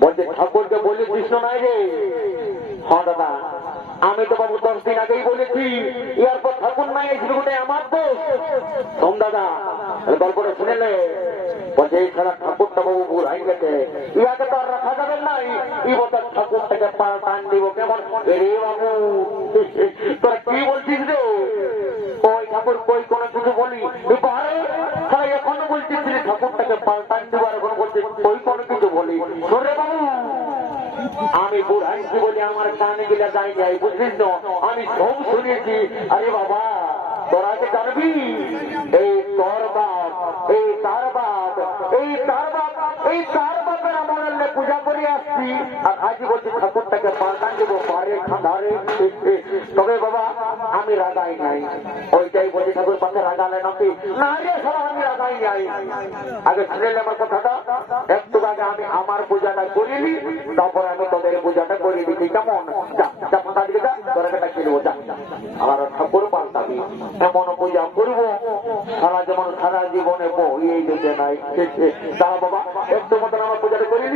বলছে ঠাকুরকে বলি কৃষ্ণ নাই রে। হ্যাঁ দাদা। আমি তো বাবু দশ দিন আগেই বলেছি এরপর ঠাকুর নাই এসে আমার দোষ সোম দাদা গল্পটা দিব কেমন রে বাবু বলছিস রে? ঠাকুর, কই কোনো কিছু এখনও বলছিস ঠাকুরটাকে পাল্টান দিব আর এখন বলছিস, কই কোনো কিছু বলি? শোনে বাবু আমি বুড়াইছি বলে আমার কানে গিলা যাই নাই বুঝলিস তো? আমি সব শুনেছি। আরে বাবা! তোরা কি জানবি এই তোর এই তার বাপ এই তার বাপ এই তার বাপের আমলে পূজা করে আসছি আর আজ বলছি ঠাকুরটাকে পাল্টান দেবো পারে খাঁধারে তবে বাবা আমি রাগাই নাই ওইটাই বলছি ঠাকুর পাশে রাগালে নাকি না রে সবাই আমি রাগাই নাই আগে শুনে নে আমার কথাটা একটু আগে আমি আমার পূজাটা করিনি তারপর আমি তোদের পূজাটা করে দিচ্ছি কেমন যা যা ফাঁকা দিকে যা তোরা ডাকিয়ে দেবো যা আমার ঠাকুর পাল্টাবি এমন পূজা করব, সারা যেমন সারা জীবনে বই এই দিতে নাই তারা বাবা, একটু মতন আমার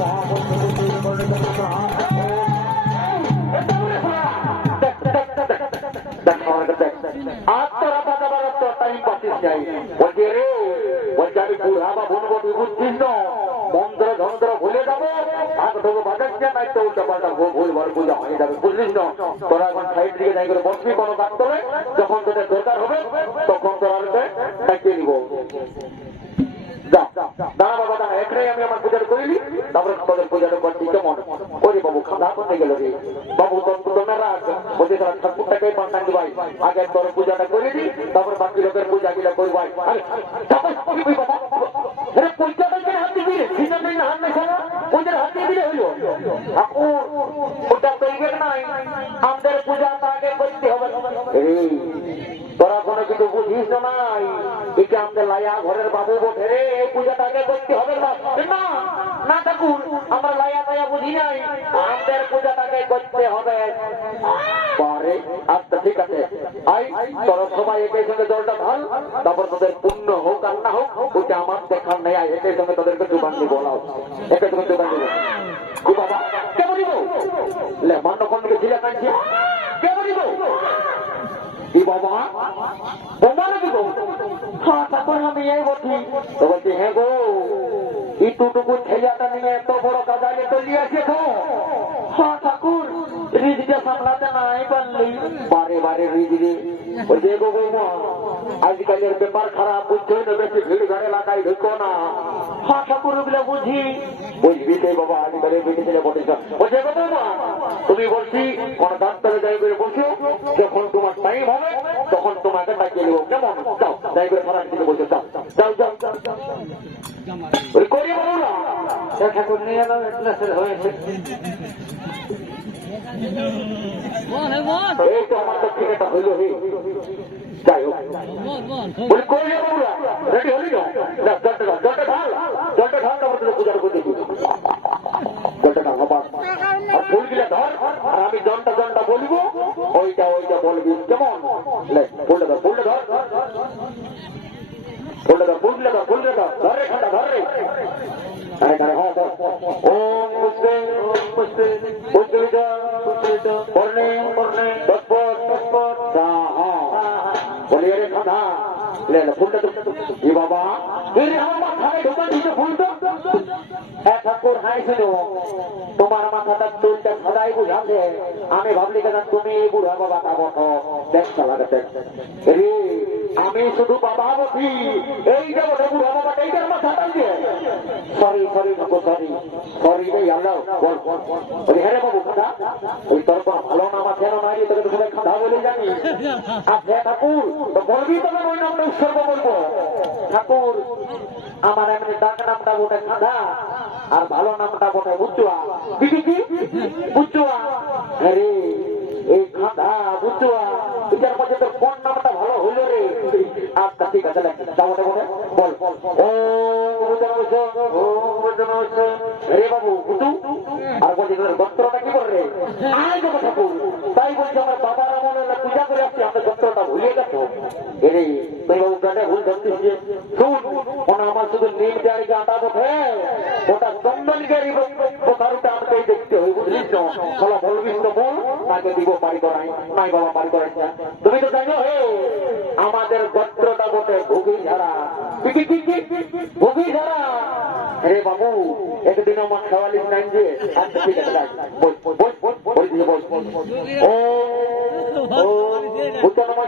করে আত্মরা বাজাবার তো টাইম পাচ্ছিস নাই ভুল ভর পূজা হয়ে যাবে বুঝলিস না তোরা তোদের দরকার হবে তখন তোরা ডাকিয়ে দিব দাঁড়া বাবা দাঁড়া এখানেই আমি আমার পূজাটা করিনি তারপরে তোদের পূজাটা করছি কেমন ওরে বাবু খাওয়া করতে গেল রে বাবু তোমরা রাখ বলছি তোরা ঠাকুরটাকে পাঠান দিবাই আগে তোর পূজাটা করে দি তারপর বাকি লোকের পূজা গুলা করবাই আরে তারপর কি বাবা আরে পূজাটা হাত দিবি ঠিক আছে হাত নাই সারা পূজার হাত দিয়ে দিলে হইল ঠাকুর পূজা করবে নাই আমাদের পূজা তো করতে হবে তোরা কোনো কিছু বুঝিস নাই। আমাদের লাইয়া ঘরের বাবু বটে রে এই পূজাটা আগে করতে হবে না। না ঠাকুর, আমরা লাইয়া তাইয়া বুঝি নাই, আমাদের পূজাটাকে করতে হবে। পরে আচ্ছা ঠিক আছে। বাবা কেমন দিব লে বাবা কি গো হ্যাঁ হ্যাঁ আজকালের ব্যাপার খারাপ বুঝছোই না, বেশি ভিড় ঘরে লাগাই ঢুকো না। হ্যাঁ ঠাকুর বুঝি। বুঝবি বাবা, আজকালের বেশি ছেলে বলেছ বলছে, গো বৌমা তুমি বলছি কোন ডাক্তারে যাই করে বসো যখন তোমার টাইম হবে তখন তোমাকে ডাকিয়ে দেবো। কেমন? যাও যাই করে ফরান দিকে বলছো যাও যাও যাও। যাও যাও ওই করি বলো না ঠাকুর নিয়ে এলাম হয়েছে। এই তো আমার হইল যাই হোক। বলি কই রেডি হলি না বলব ওইটা ওইটা বলবি কেমন ফুলটা ধর ফুলটা ধর ফুলটা ধর ফুলটা হ্যাঁ ধর ওম লে ফুলটা তো কি বাবা। এই রে আমার মাথায় ঢোকা দিতে ফুলটা এ ঠাকুর ঠাকুর হাই তোমার মাথাটা চুলটা সদাই বুঝালে আমি ভাবলি কেন তুমি বুড়া বাবা তা লাগাতে রে আমি শুধু বাবা বলি এই যে বলে বাবা এইটার মাথাটা দিয়ে। সরি সরি ঠাকুর সরি সরি রে আল্লাহ বল বল হ্যাঁ বাবু খাদা ওই তোর কোনো ভালো নাম আছে না নাই, তোকে তো সবাই খাদা বলে জানি। আছে ঠাকুর, তো বলবি তবে ওই নামটা উৎসর্গ বলব। ঠাকুর, আমার এমনি ডাক নামটা বটে খাদা আর ভালো নামটা বটে বুচুয়া কি কি বুচুয়া আরে এই মধ্যে তোর কোন নামটা ভালো হইল রে। আচ্ছা ঠিক আছে, দেখ যা বটে বটে? বল। ও রে বাবু, বুঝু? আর বলছি তোদের গোত্রটা কি করে আয় তো ঠাকুর। তাই বলছি, আমার বাবার হলে পূজা করে আসছি আমরা গোত্রটা ভুলিয়ে গেছো। এরে তুই বাবু ভুল ধরছিস যে শুন মনে আমার শুধু নীল গাড়িকে আটা বটে ওটা চন্দন গাড়ি কোথারুটা আমাকে দেখতে হই বুঝলিস তো? বলা বলবিস তো বল। তাকে দিব, বাড়ি করাই, নাই বাবা বাড়ি করাই না। তুমি তো জানো, হে, আমাদের গোত্রটা বটে ভুগি ঝাড়া কি কি কি? ভুগি ঝাড়া আরে বাবু একদিন আমার খাওয়ালিস নাই যে? আচ্ছা ঠিক আছে বল বল বল দিয়ে বল ও ও উত্তর নমস্য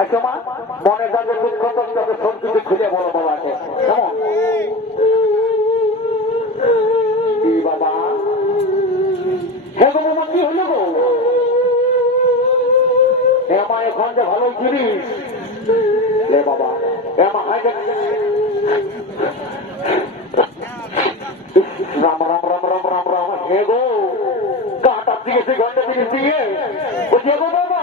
আচ্ছা মা মনে যাবে দুঃখ কষ্ট সব কিছু খুলে বলো বাবাকে। কেমন বাবা? হে গো বাবা, কি হলো গো? হে মা এখন যে ভালো ছিলিস লে বাবা হে হাই দেখ। রাম রাম রাম রাম রাম রাম, হে গো। কাটা দিয়েছে ঘণ্টা দিয়েছে দিয়ে বাবা।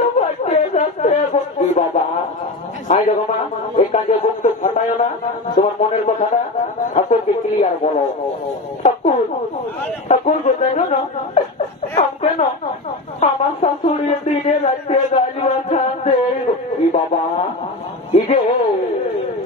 বাবা আই দেখো মা এই কাজে বুক তো ফাটাইও না তোমার মনের কথাটা ঠাকুরকে ক্লিয়ার বলো ঠাকুর ঠাকুর কোথায় না আমাকে না আমার শাশুড়ি দিনে রাত্রে গালি বাঁচান কি বাবা, এই যে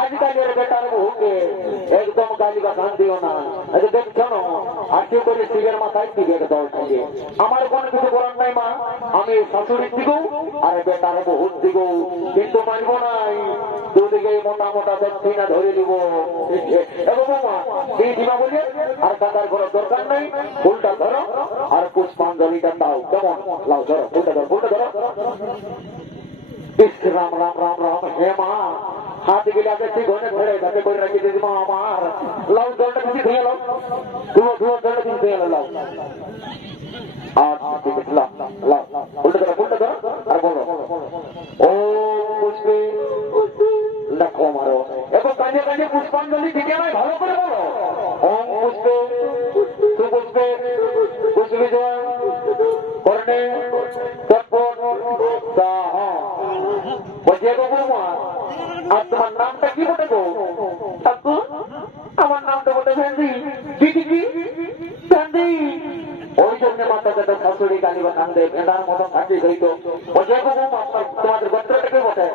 আজকালের বেটার বহুকে একদম গালি বা গান দিও না। যে দেখছ না আশি করে শিবের মাথায় শিবের দল থাকে আমার কোনো কিছু বলার নাই, মা। আমি শাশুড়ির দিকেও আর বেটার বহুত দিকেও কিন্তু মানব নাই। দুদিকে মোটা মোটা দক্ষিণা ধরে দিব এই দিবা বলে আর কাদার কোনো দরকার নাই। ফুলটা ধরো আর পুষ্পাঞ্জলিটা দাও। কেমন? লাও, ধরো ফুলটা ধরো ফুলটা ধরো। রাম রাম রাম রাম, হে মা। হাত গেলে আগে ঠিক ঘরে ধরে যাতে করে রাখি দিদি মা আমার। লাউ জলটা কিছু ধুয়ে লাও ধুয়ো ধুয়ো, জলটা কিছু ধুয়ে লাও আছে লাও লাও উল্টো ধরো উল্টো ধরো, আর বলো। ও পুষ্পে দেখো মারো। এবং কাজে কাজে পুষ্পাঞ্জলি দিকে ভালো করে বলো। নামটা কি গো ঠাকুর আমার নামটা বলে ভেন্দি দিদি কি ভেন্দি ওই জন্য মাথা কথা শাশুড়ি গালি বা কান্দে তোমাদের গোত্রটা কি বটে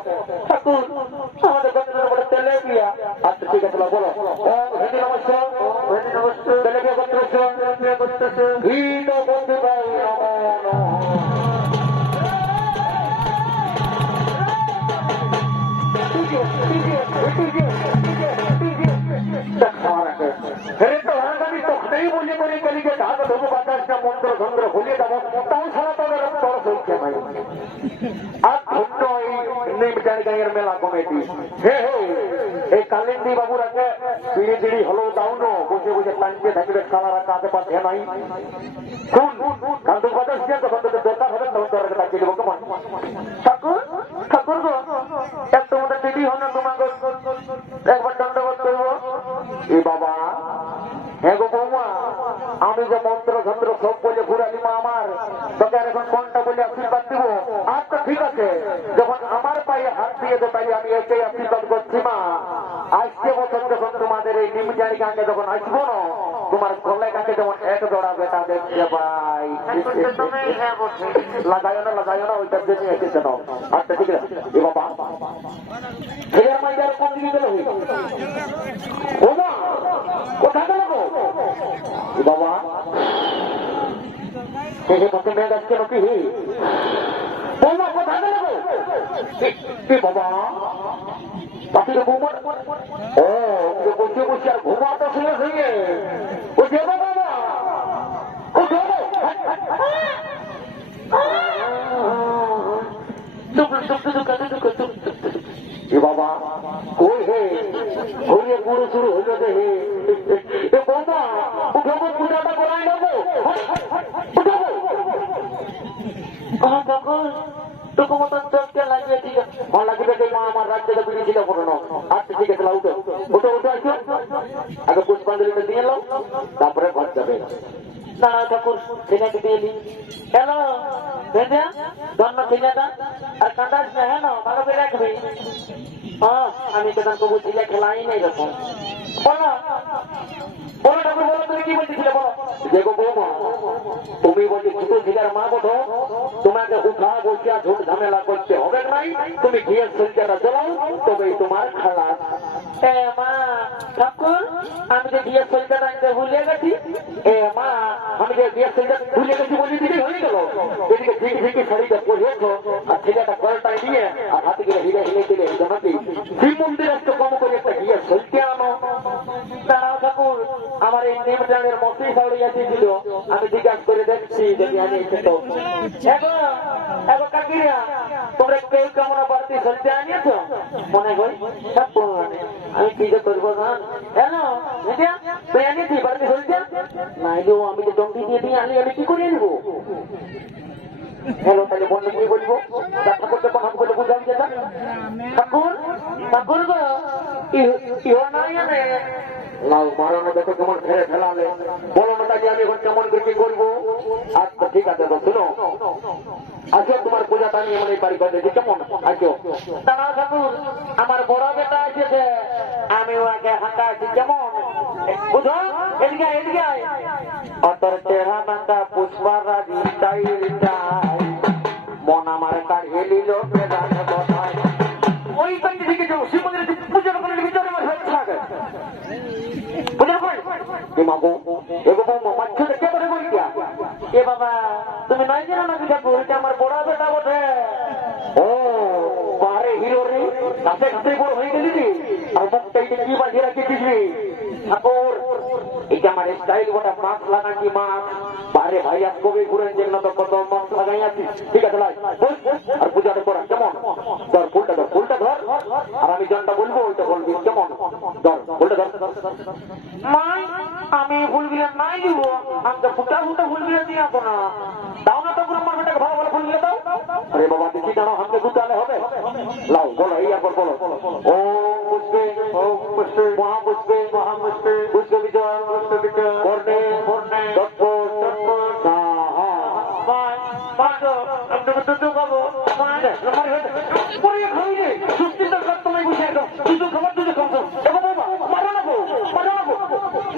নিমটার গাঁয়ের মেলা কমিটি এই কালিন্দি বাবুর আগে পিড়ি পিড়ি হলো দাও বসে বসে টানতে থাকবে সালারা কাঁধে পাচ্ছে নাই। আমি যে মন্ত্র ধন্ত্র সব বলে ঘুরালি মা আমার এখন কোনটা বলে আশীর্বাদ দিব? আচ্ছা ঠিক আছে। যখন আমার পায়ে হাত দিয়ে দো তাই আমি এটাই আশীর্বাদ করছি মা। আজকে বছর যখন তোমাদের এই নিমজারি গাঁকে যখন আসব না তোমার কলে গাঁকে যেমন এক জোড়া বেটা দেখতে পাই। লাগাইও না লাগাইও না ওইটার জন্য এসেছে না আচ্ছা ঠিক আছে। এ বাবা। ছেলের মাইয়ার কোন দিকে গেল ও মা কোথায় গেল বাবা। হে পথে মেয়ে যাচ্ছে নাকি? বৌমা কোথায় এ বাবা পাখির বৌমা ও বসে বসে আর ঘুমাতো শুয়ে শুয়ে ও যে বাবা, ও যাব বাবা। কই হে? ঘুরিয়ে পুরো শুরু হইল যে হে। এ উঠাবো পূজাটা করাই নেব উঠাবো তোকে মতন চোখকে লাগিয়ে ঠিক আছে ভালো লাগবে যে মা আমার রাজ্যটা বিড়ি ছিল পুরনো আচ্ছা ঠিক আছে উঠো উঠো উঠো আসো আগে পুষ্পাঞ্জলিটা দিয়ে এলো তারপরে ঘর যাবে দাঁড়া ঠাকুর ছেলেকে দিয়ে দিই হ্যালো বেঁধে ধন্য ছেলেটা আর কাঁদাস না হ্যাঁ ভালো করে রাখবি হ্যাঁ আমি তো তাকে বুঝছিলে খেলাই নাই রকম তুমি তুমি বলছি ছোট ছেলের মা বোধ তোমাকে উঠা বসিয়া ঝুট ঝামেলা করতে হবে নাই। তুমি ঘিয়ের সজ্জাটা চালাও তবেই তোমার খালাস মা ঠাকুর আমি যে সজ্জাটা আনতে ভুলে গেছি। এ মা আমি যে বিয়ের সজ্জা ভুলে গেছি বলে দিদি হয়ে গেল। এদিকে ঝিকি ঝিকি শাড়িটা পরিয়েছ আর ছেলেটা কলটাই দিয়ে আর হাতে গিয়ে হিরে হিরে দিলে জানাতে। শিব মন্দিরে একটু কম করে একটা বিয়ের সজ্জা আনো। দাঁড়াও ঠাকুর আমার এই নেমটানের মতোই ছিল আমি জিজ্ঞাসা করে দেখছি আমি তোমরা কেউ কেমন বাড়তি সজ্জা আনিয়েছো? মনে। আমি কি যে করব আনিয়েছি বাড়তি নাই গো, আমি তো জঙ্গি দিয়ে দিয়ে আনি, আমি কি করে নিবো হ্যালো, তাহলে বন্ধু কি বলব। ঠাকুর যখন বলে বুঝলাম যেটা ঠাকুর ঠাকুর গো ই- ইহো নাই আনে লাউ মারানো দেখো কেমন ফেরে ফেলালে। বলো না তাকে আমি এখন কেমন করে কি করব? আচ্ছা ঠিক আছে শুনো। আসো তোমার পূজাটা নিয়ে মানে বাড়ি বাড়ি কেমন? আসো। দাঁড়াও ঠাকুর আমার বড় বেটা এসেছে। আমি ওকে হাঁটা আছি কেমন? বুঝো? এদিকে এদিকে। অতর চেহারা নাকা পুষ্পার রাজি মন আমার কাঢ়িয়ে নিল এ মাগো এ বাবা মাছ কে করে বলি এ বাবা, তুমি নাই জানো না পিঠা পুরিটা আমার বড় বেটা বটে। ও, বারে হিরো রে কাছে কাছে বড় হয়ে গেলি রে। আর মুখটা এটা কি বাঁধিয়ে রাখিয়েছিস রে? ঠাকুর এটা আমার স্টাইল গোটা মাছ লাগাচ্ছি মাছ। বারে ভাই, আজ কবে ঘুরেন ধর আর আমি জনটা বলব, ওইটা বলবি, কেমন? ধর, ফুলটা মাই আমি ফুলগুলো নাই দিব। আমি তো ফুটা ফুটা ভুল ফুলগুলো দিয়ে আসব না। দাও না তো পুরো আমার বেটাকে ভালো ভালো ফুল ফুলগুলো দাও। আরে বাবা দেখি জানো আমাকে গুটালে হবে? লাও বলো এই একবার বলো। ও পুষ্পে ও পুষ্পে মহাপুষ্পে মহাপুষ্পে পুষ্প বিজয় পুষ্প বিজয় বর্ণে বর্ণে। দত্ত দত্ত সাহা মাই মাগো আমি তো দুধ খাব। মাই আমার হেড পরে খাই রে। সুস্থি তো কত তুমি বসে একদম খাবার দুধ খাব এ বাবা মারো না গো মারো না গো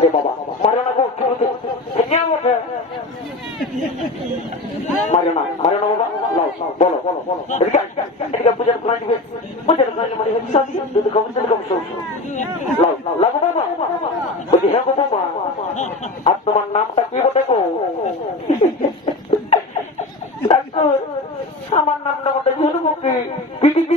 এ বাবা মারো না গো কি বলছো কেন ওঠে মারো না মারো না বাবা লাও বলো বলো এদিকে আয়, এদিকে পূজার প্ল্যান দিবে পূজার প্ল্যান মানে হচ্ছে সবই দুধ খাব দুধ খাব সব লাও লাও বাবা বলছি হ্যাঁ গো বাবা আর তোমার নামটা কি বটে গো ঠাকুর, আমার নামটা বটে জনমুখী কি কি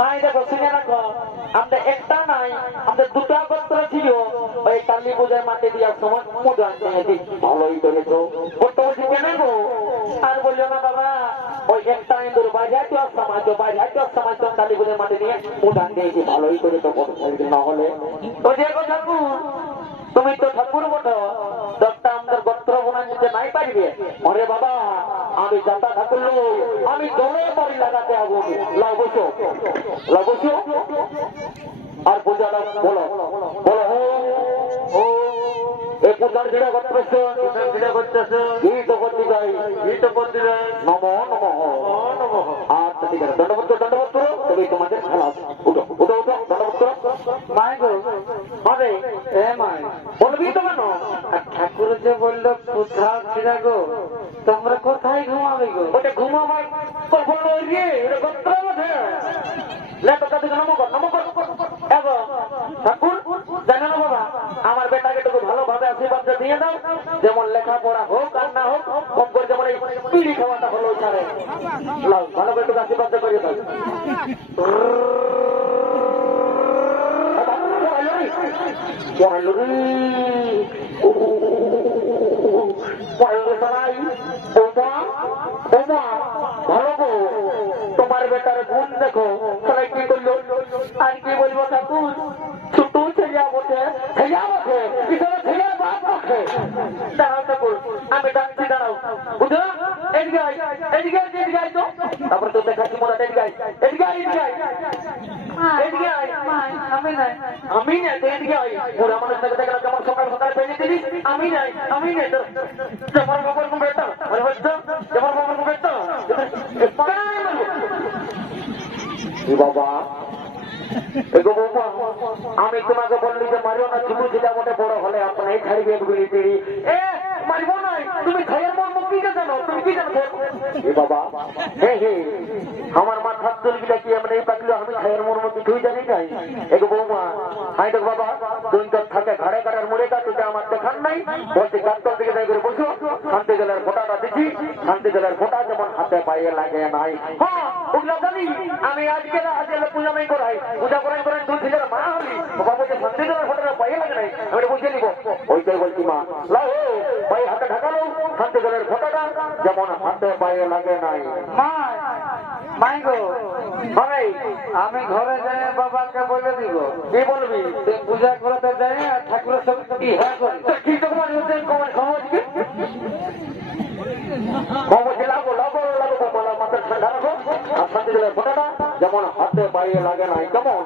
নাই, দেখো শুনে রাখো। আমাদের একটা নাই আমাদের দুটা গোত্র ছিল। ওই কালী পূজার মাঠে দিয়া সময় মুদ্রা আনতে ভালোই করেছ। গোত্র বলছি কেন গো। আর বলল না, বাবা, ওই একটা ইন্দুর বাজাতে সমাজ বাজাতে সমাজ তো কালী পূজার মাঠে নিয়ে মুদান দিয়েছি ভালোই করে তো বড় না হলে। তো যে গো তুমি তো ঠাকুর বটো। নিতে নাই পারবে। আরে বাবা আমি যাতা লই, আমি জলে বাড়ি লাগাতে আগুন লাও বসো। লাও বসো। আর পূজাটা বলো। বলো ও ও এই পূজার যেটা করতেছ? যেটা করতেছ? গীত করতে যাই। গীত করতে যাই। নম নম নম আচ্ছা ঠিক আছে দণ্ডপত্র দণ্ডপত্র তবে তোমাদের খেলা উঠো উঠো উঠো মাই গো হবে। এ বলবি তো কেন? ঠাকুর যে বলল, কোথাও ছিলা গো, তোমরা কোথায় ঘুমাবে গো? ওটা ঘুমাবার যেমন লেখাপড়া হোক আর না হোক কম করে যেমন এই পিড়ি খাওয়াটা হলো ছাড়ে। ভালো করে একটু আশীর্বাদ করে দাও। বোমা, ভালো গো, তোমার বেটার গুণ দেখো তাহলে কি করল? আর কি বলব ঠাকুর? ছোট ছেলে বটে ছেলে বটে পিছনে ছেলে বাপ বটে দাঁড়াও ঠাকুর আমি ডাকছি দাঁড়াও। বুঝো? এদিকে আয়, এদিকে আয়, এদিকে আয় তো। তারপরে তো দেখাচ্ছি হয় এদিকে আয়, এদিকে আয়, এদিকে আয়। এদিকে আয়। আমি বাবা। আমি তোমাকে বললি যে মারিও না, তুমি ছিল বটে বড় হলে আপনি ছাড়িবে গুলি এ, মারিব না তুমি খাইয়ের মন মুক্তি আমার মাথার চুল গিলা কি এমন এই পাকলো আমি খাইয়ের মন মুক্তি তুই জানি নাই? এগো বৌমা, হাই দেখ বাবা দুই তোর থাকে, ঘাড়ে ঘাড়ের মুড়ে কাটুতে আমার দেখান নাই। বলছি কাত্তর দিকে যাই করে বসো, শান্তি জলের ফোটাটা দিচ্ছি শান্তি জলের ফোটা যেমন হাতে পায়ে লাগে নাই। জানি, আমি আজকে আজকে পূজা নাই করাই, পূজা করাই করাই দুই ছেলের মা হলি। বাবা বলছে শান্তি জলের ফোটাটা পায়ে লাগে নাই, আমি বুঝিয়ে নিব। ওইটাই বলছি মা, লাও, পায়ে হাতে ঢাকালো শান্তি জলের যেমন হাতে পায়ে লাগে নাই মাই মাই গো মানে আমি ঘরে যাই বাবাকে বলে দিব কি বলবি পূজা করতে যাই আর ঠাকুরের সঙ্গে কি খবর কি তোমার যেমন হাতে পায়ে লাগে নাই কেমন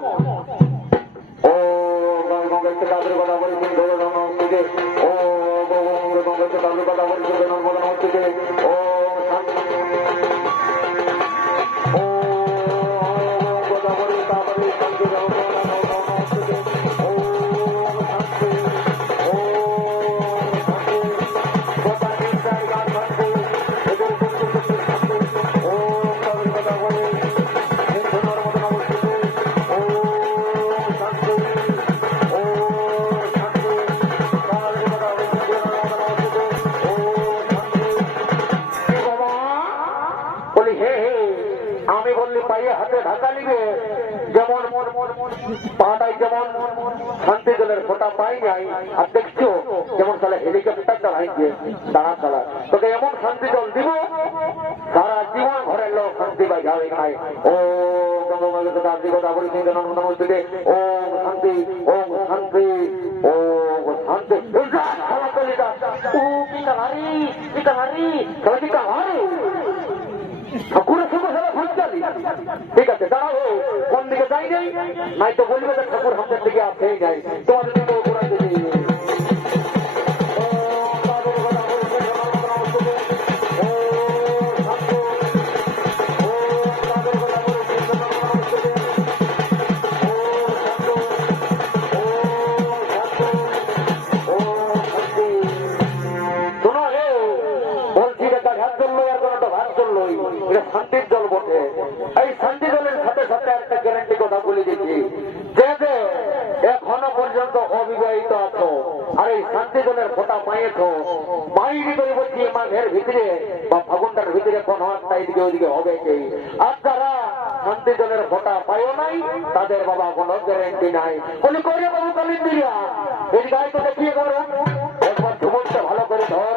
পাই নাই। আর দেখছ যেমন তাহলে হেলিকপ্টার চালাইছে দাঁড়া চালা তোকে এমন শান্তি জল দিব, সারা জীবন ঘরের লোক শান্তি পাই, যাবে নাই ও ঠাকুরের ঠিক আছে, দাঁড়াও। কোন দিকে যাই নাই নাই তো বলবে ঠাকুর হাতের দিকে আসেই নাই। তোমাদের এই ভিতরে বা ফাগুনটার ভিতরে কোন হাতটা এদিকে ওইদিকে হবে কি? আর যারা শান্তি দলের ভোটা পাইও নাই, তাদের বাবা কোনো গ্যারেন্টি নাই। বলি করে বাবু কালিন এই দেখিয়ে করুন একবার ভালো করে ধর।